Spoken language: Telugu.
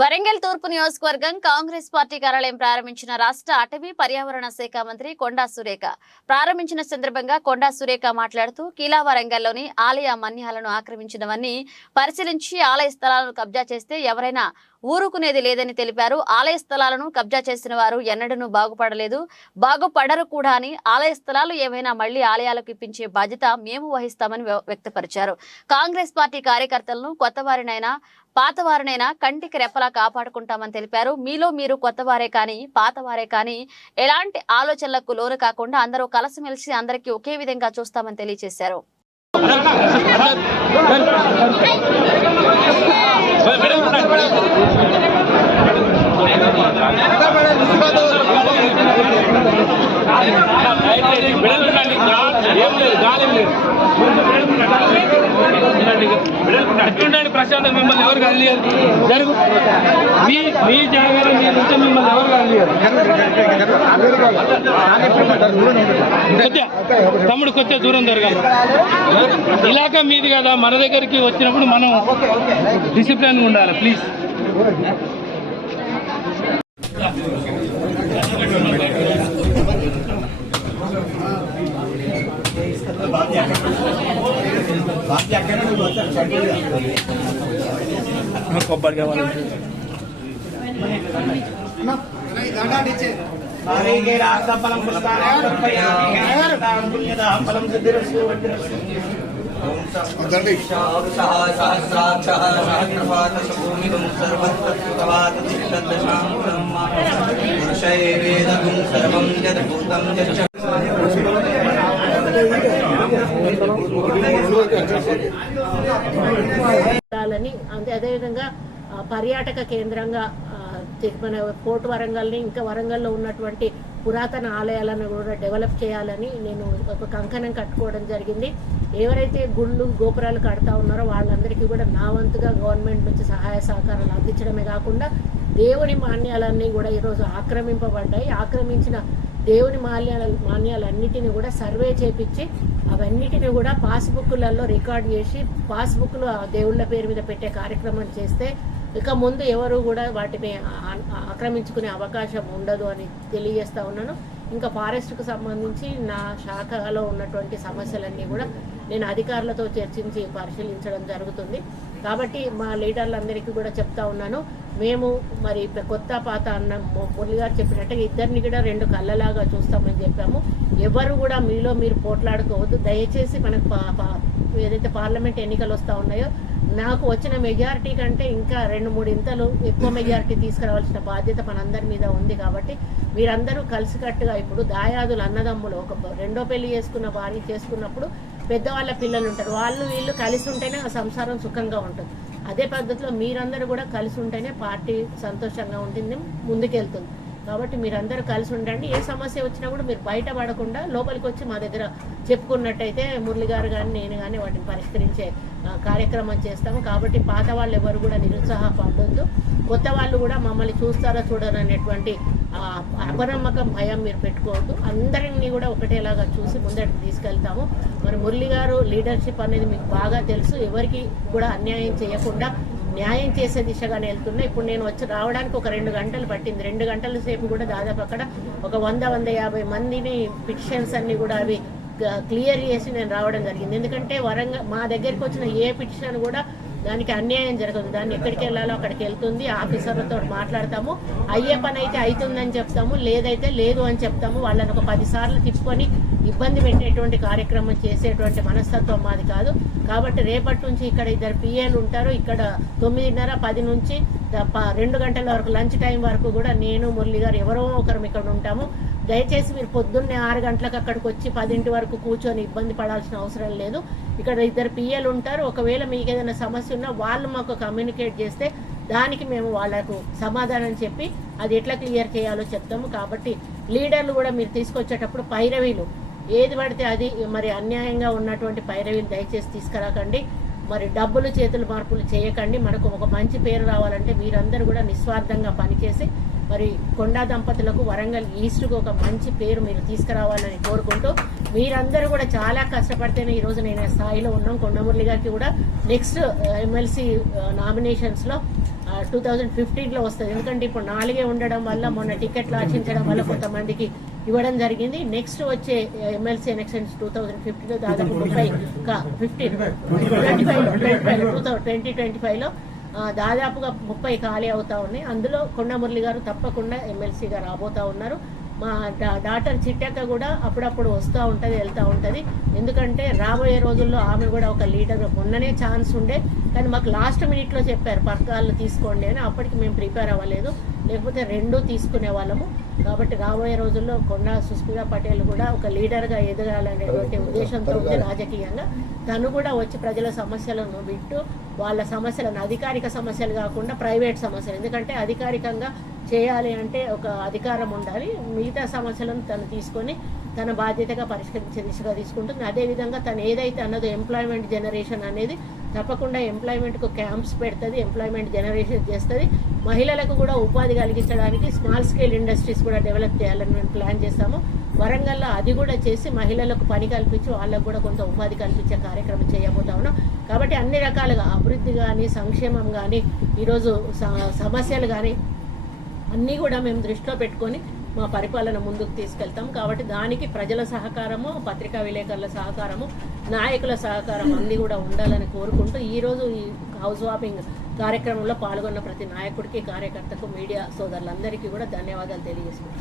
వరంగల్ తూర్పు నియోజకవర్గం కాంగ్రెస్ పార్టీ కార్యాలయం ప్రారంభించిన రాష్ట్ర అటవీ పర్యావరణ శాఖ మంత్రి కొండా సురేఖ. ప్రారంభించిన సందర్భంగా కొండా సురేఖ మాట్లాడుతూ కీలా వరంగల్లోని ఆలయ మన్యాలను ఆక్రమించినవన్నీ పరిశీలించి ఆలయ స్థలాలను కబ్జా చేస్తే ఎవరైనా ఊరుకునేది లేదని తెలిపారు. ఆలయ స్థలాలను కబ్జా చేసిన వారు ఎన్నడూ బాగుపడలేదు. బాగుపడరు కూడా అని ఆలయ స్థలాలు ఏవైనా మళ్ళీ ఆలయాలకు ఇప్పించే బాధ్యత మేము వహిస్తామని వ్యక్తపరిచారు. కాంగ్రెస్ పార్టీ కార్యకర్తలను కొత్తవారినైనా పాతవారినైనా కంటికి రెప్పలా కాపాడుకుంటామని తెలిపారు మీలో మీరు కొత్తవారే కానీ పాతవారే కానీ ఎలాంటి ఆలోచనలకు లోను కాకుండా అందరూ కలిసిమెలిసి అందరికీ ఒకే విధంగా చూస్తామని తెలియజేశారు ఎట్లుండండి ప్రశాంతం మిమ్మల్ని ఎవరు కదలియదు జరుగు. మీ మీ జాగ్రత్త మీ ఉంటే మిమ్మల్ని ఎవరు కదలియదు తమ్ముడు కొద్దిగా దూరం జరగాలి. ఇలాక మీది కదా మన దగ్గరికి వచ్చినప్పుడు మనం డిసిప్లిన్ ఉండాలి ప్లీజ్ కొబ్బరి కావాలి. ఫలం సహస్రాక్ష సహస్రపాతూమిగం సర్వత్రవాదశాంగురం పురుషే వేదం సర్వం యద్భూతం యచ్చ ఉండాలని అంతే అదేవిధంగా పర్యాటక కేంద్రంగా మన పోర్ట్ వరంగల్ని ఇంకా వరంగల్లో ఉన్నటువంటి పురాతన ఆలయాలను కూడా డెవలప్ చేయాలని నేను ఒక కంకణం కట్టుకోవడం జరిగింది. ఎవరైతే గుళ్ళు గోపురాలు కడతా ఉన్నారో వాళ్ళందరికీ కూడా నా వంతుగా గవర్నమెంట్ నుంచి సహాయ సహకారాలు అందించడమే కాకుండా దేవుని మాన్యాలన్నీ కూడా ఈరోజు ఆక్రమింపబడ్డాయి. ఆక్రమించిన దేవుని మాన్యాల మాన్యాలన్నిటిని కూడా సర్వే చేపించి అవన్నిటిని కూడా పాస్బుక్లలో రికార్డ్ చేసి పాస్బుక్లో దేవుళ్ళ పేరు మీద పెట్టే కార్యక్రమం చేస్తే ఇక ముందు ఎవరు కూడా వాటిని ఆక్రమించుకునే అవకాశం ఉండదు అని తెలియజేస్తా ఉన్నాను. ఇంకా ఫారెస్ట్కు సంబంధించి నా శాఖలో ఉన్నటువంటి సమస్యలన్నీ కూడా నేను అధికారులతో చర్చించి పరిశీలించడం జరుగుతుంది. కాబట్టి మా లీడర్లందరికీ కూడా చెప్తా ఉన్నాను. మేము మరి కొత్త పాత అన్న మురళి గారు చెప్పినట్టుగా ఇద్దరిని కూడా రెండు కళ్ళలాగా చూస్తామని చెప్పాము. ఎవరు కూడా మీలో మీరు పోట్లాడుకోవద్దు. దయచేసి మనకు పా- పా- ఏదైతే పార్లమెంట్ ఎన్నికలు వస్తూ ఉన్నాయో నాకు వచ్చిన మెజారిటీ కంటే ఇంకా రెండు మూడు ఇంతలు ఎక్కువ మెజారిటీ తీసుకురావాల్సిన బాధ్యత మనందరి మీద ఉంది కాబట్టి మీరందరూ కలిసికట్టుగా ఇప్పుడు దాయాదులు అన్నదమ్ములు ఒక రెండో పెళ్ళి చేసుకున్న భార్య చేసుకున్నప్పుడు పెద్దవాళ్ళ పిల్లలు ఉంటారు. వాళ్ళు వీళ్ళు కలిసి ఉంటేనే ఆ సంసారం సుఖంగా ఉంటుంది. అదే పద్ధతిలో మీరందరూ కూడా కలిసి ఉంటేనే పార్టీ సంతోషంగా ఉంటుంది ముందుకెళ్తుంది. కాబట్టి మీరందరూ కలిసి ఉండండి. ఏ సమస్య వచ్చినా కూడా మీరు బయట పడకుండా లోపలికి వచ్చి మా దగ్గర చెప్పుకున్నట్టయితే మురళి గారు కానీ నేను కానీ వాటిని పరిష్కరించే కార్యక్రమం చేస్తాము. కాబట్టి పాత వాళ్ళు ఎవరు కూడా నిరుత్సాహపడొద్దు కొత్త వాళ్ళు కూడా మమ్మల్ని చూస్తారా చూడరు అనేటువంటి అపనమ్మకం భయం మీరు పెట్టుకోవద్దు. అందరినీ కూడా ఒకటేలాగా చూసి ముందటికి తీసుకెళ్తాము. మరి మురళి గారు లీడర్షిప్ అనేది మీకు బాగా తెలుసు. ఎవరికి కూడా అన్యాయం చేయకుండా న్యాయం చేసే దిశగానే వెళ్తున్నా. ఇప్పుడు నేను వచ్చి రావడానికి ఒక రెండు గంటలు పట్టింది. రెండు గంటల సేపు కూడా దాదాపు అక్కడ ఒక వంద వంద యాభై మందిని పిటిషన్స్ అన్ని కూడా అవి క్లియర్ చేసి నేను రావడం జరిగింది. ఎందుకంటే వరంగల్ మా దగ్గరికి వచ్చిన ఏ పిటిషన్ కూడా దానికి అన్యాయం జరగదు. దాన్ని ఎక్కడికి వెళ్ళాలో అక్కడికి వెళ్తుంది. ఆఫీసర్లతో మాట్లాడతాము. అయ్యే పని అయితే అవుతుందని చెప్తాము. లేదైతే లేదు అని చెప్తాము. వాళ్ళని ఒక పదిసార్లు తిప్పుకొని ఇబ్బంది పెట్టేటువంటి కార్యక్రమం చేసేటువంటి మనస్తత్వం మాది కాదు. కాబట్టి రేపటి నుంచి ఇక్కడ ఇద్దరు పిఏలు ఉంటారు. ఇక్కడ తొమ్మిదిన్నర పది నుంచి ప- రెండు గంటల వరకు లంచ్ టైం వరకు కూడా నేను మురళి గారు ఎవరో ఒకరు ఇక్కడ ఉంటాము. దయచేసి మీరు పొద్దున్నే ఆరు గంటలకు అక్కడికి వచ్చి పదింటి వరకు కూర్చొని ఇబ్బంది పడాల్సిన అవసరం లేదు. ఇక్కడ ఇద్దరు పిఏలు ఉంటారు. ఒకవేళ మీకు ఏదైనా సమస్య ఉన్నా వాళ్ళు మాకు కమ్యూనికేట్ చేస్తే దానికి మేము వాళ్ళకు సమాధానం చెప్పి అది ఎట్లా క్లియర్ చేయాలో చెప్తాము. కాబట్టి లీడర్లు కూడా మీరు తీసుకొచ్చేటప్పుడు పైరవీలు. ఏది పడితే అది మరి అన్యాయంగా ఉన్నటువంటి పైరవిని దయచేసి తీసుకురాకండి. మరి డబ్బులు చేతులు మార్పులు చేయకండి. మనకు ఒక మంచి పేరు రావాలంటే మీరందరూ కూడా నిస్వార్థంగా పనిచేసి మరి కొండా దంపతులకు వరంగల్ ఈస్ట్కు ఒక మంచి పేరు మీరు తీసుకురావాలని కోరుకుంటూ మీరందరూ కూడా చాలా కష్టపడితేనే ఈరోజు నేను స్థాయిలో ఉన్నాం. కొండమురళి గారికి కూడా నెక్స్ట్ ఎమ్మెల్సీ నామినేషన్స్లో టూ థౌజండ్ ఫిఫ్టీన్లో వస్తుంది. ఎందుకంటే ఇప్పుడు నాలుగే ఉండడం వల్ల మొన్న టికెట్లు ఆశించడం వల్ల కొంతమందికి ఇవ్వడం జరిగింది. నెక్స్ట్ వచ్చే ఎమ్మెల్సీ ఎలక్షన్స్ టూ థౌజండ్ ఫిఫ్టీలో దాదాపు ముప్పై fifteen twenty five two twenty twenty ఫైవ్లో దాదాపుగా ముప్పై ఖాళీ అవుతా ఉన్నాయి. అందులో కొండమురళి గారు తప్పకుండా ఎమ్మెల్సీగా రాబోతా ఉన్నారు. మా డా- డాక్టర్ చిట్టక్క కూడా అప్పుడప్పుడు వస్తూ ఉంటుంది వెళ్తూ ఉంటుంది. ఎందుకంటే రాబోయే రోజుల్లో ఆమె కూడా ఒక లీడర్ మొన్ననే ఛాన్స్ ఉండే. కానీ మాకు లాస్ట్ మినిట్లో చెప్పారు పథకాలు తీసుకోండి అని. అప్పటికి మేము ప్రిపేర్ అవ్వలేదు. లేకపోతే రెండు తీసుకునే వాళ్ళము. కాబట్టి రాబోయే రోజుల్లో కొండా సుస్మితా పటేల్ కూడా ఒక లీడర్గా ఎదగాలనేటువంటి ఉద్దేశంతో ఉంది రాజకీయంగా. తను కూడా వచ్చి ప్రజల సమస్యలను వింటూ వాళ్ళ సమస్యలను అధికారిక సమస్యలు కాకుండా ప్రైవేట్ సమస్యలు. ఎందుకంటే అధికారికంగా చేయాలి అంటే ఒక అధికారం ఉండాలి. మిగతా సమస్యలను తను తీసుకొని తన బాధ్యతగా పరిష్కరించే దిశగా తీసుకుంటుంది. అదేవిధంగా తను ఏదైతే అన్నదో ఎంప్లాయ్మెంట్ జనరేషన్ అనేది తప్పకుండా ఎంప్లాయ్మెంట్కు క్యాంప్స్ పెడుతుంది ఎంప్లాయ్మెంట్ జనరేషన్ చేస్తుంది. మహిళలకు కూడా ఉపాధి కలిగించడానికి స్మాల్ స్కేల్ ఇండస్ట్రీస్ కూడా డెవలప్ చేయాలని మేము ప్లాన్ చేస్తాము. వరంగల్లో అది కూడా చేసి మహిళలకు పని కల్పించి వాళ్ళకు కూడా కొంత ఉపాధి కల్పించే కార్యక్రమం చేయబోతా ఉన్నాం. కాబట్టి అన్ని రకాలుగా అభివృద్ధి కానీ సంక్షేమం కానీ ఈరోజు స- సమస్యలు కానీ అన్నీ కూడా మేము దృష్టిలో పెట్టుకొని మా పరిపాలన ముందుకు తీసుకెళ్తాం. కాబట్టి దానికి ప్రజల సహకారము పత్రికా విలేకరుల సహకారము నాయకుల సహకారం అన్నీ కూడా ఉండాలని కోరుకుంటూ ఈరోజు ఈ హౌస్ వాపింగ్ కార్యక్రమంలో పాల్గొన్న ప్రతి నాయకుడికి కార్యకర్తకు మీడియా సోదరులందరికీ కూడా ధన్యవాదాలు తెలియజేసుకుంటూ